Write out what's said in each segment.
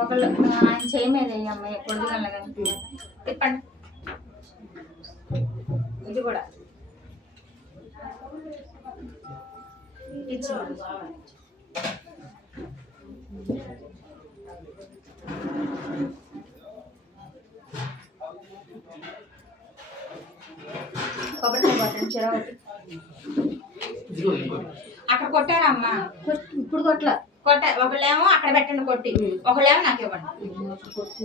ఒకళ్ళు ఆయన చేయమేది అమ్మాయి పొడుగునలా తిప్పండి. ఇది కూడా ఇచ్చి కొబ్బరి పట్టండి చెర ఒకటి. అక్కడ కొట్టారా అమ్మా? ఇప్పుడు కొట్టారు. ఒకళ్ళేమో అక్కడ పెట్టండి కొట్టి, ఒకళ్ళేమో నాకు ఇవ్వండి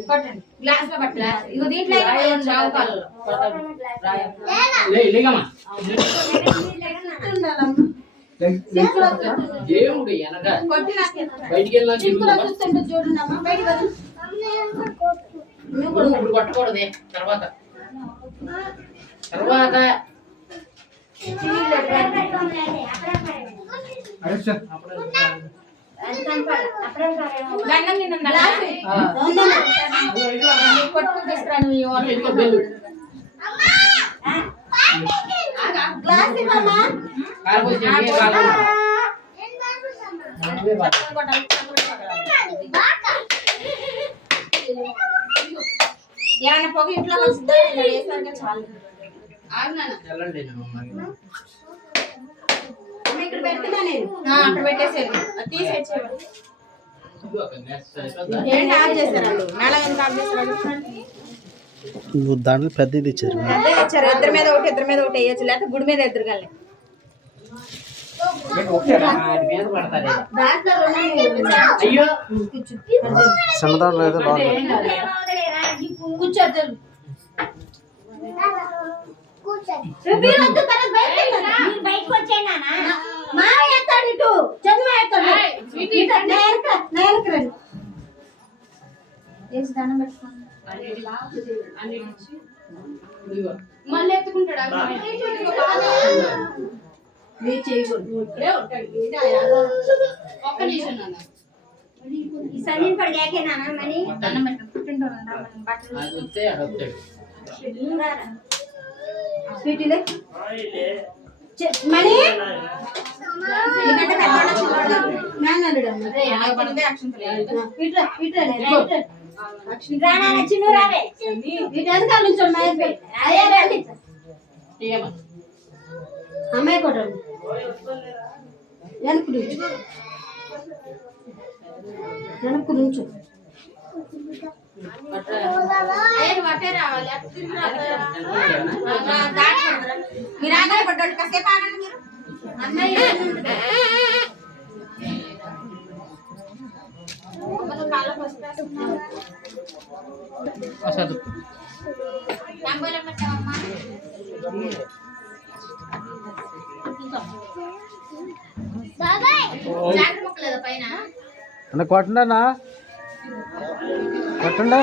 కొట్టండి. గ్లాస్ లో పట్ట ఇగో దీంట్లో చూడండి అమ్మా. కొట్టకూడదే తర్వాత తర్వాత దండం కొట్టుకుని తీసుకురాను. ఏమైనా పొగ ఇంట్లో వచ్చిందా? వేసాక చాలు. ఇక్కడ పెడుతున్నా నేను. అక్కడ పెట్టేసేది తీసేచ్చేవాడు. ఏంటి ఆఫ్ చేశారు వాళ్ళు? మేళ ఎంత ఆఫ్ చేశారు? దాంట్లో పెద్దది ఇచ్చారు. ఇద్దరి మీద ఒకటి వేయచ్చు, లేకపోతే గుడి మీద ఎదురుగాలి. కూర్చోద్దు. మళ్ళీ ఎత్తుకుంటాడు. ఒక్క నిమిషం స్వీటీలే మనీ ఎందుకంటే అమ్మాయి కొట్టండి. వెనక్కు నుంచు మీరు ఆగాలి పడ్డాడు. కాసేపు ఆగండి మీరు. అన్నయ్య పైన కొట్టండి కొట్టండి.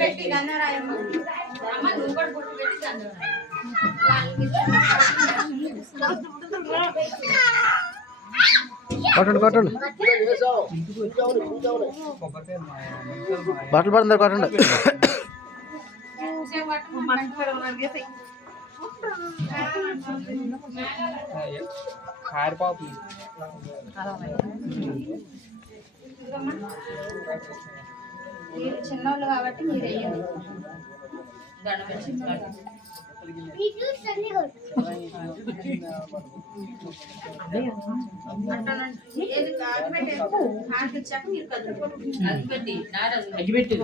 పెట్టి గంధరాయమ్మ అమ్మ నువ్వు కూడా బొట్టు పెట్టి గంధరాయ కొట్టండి కొట్టండి. బట్టలు పడుతుంది కొట్టండి. చిన్నోళ్ళు కాబట్టి మీరు వేయండి. అగిపెట్టి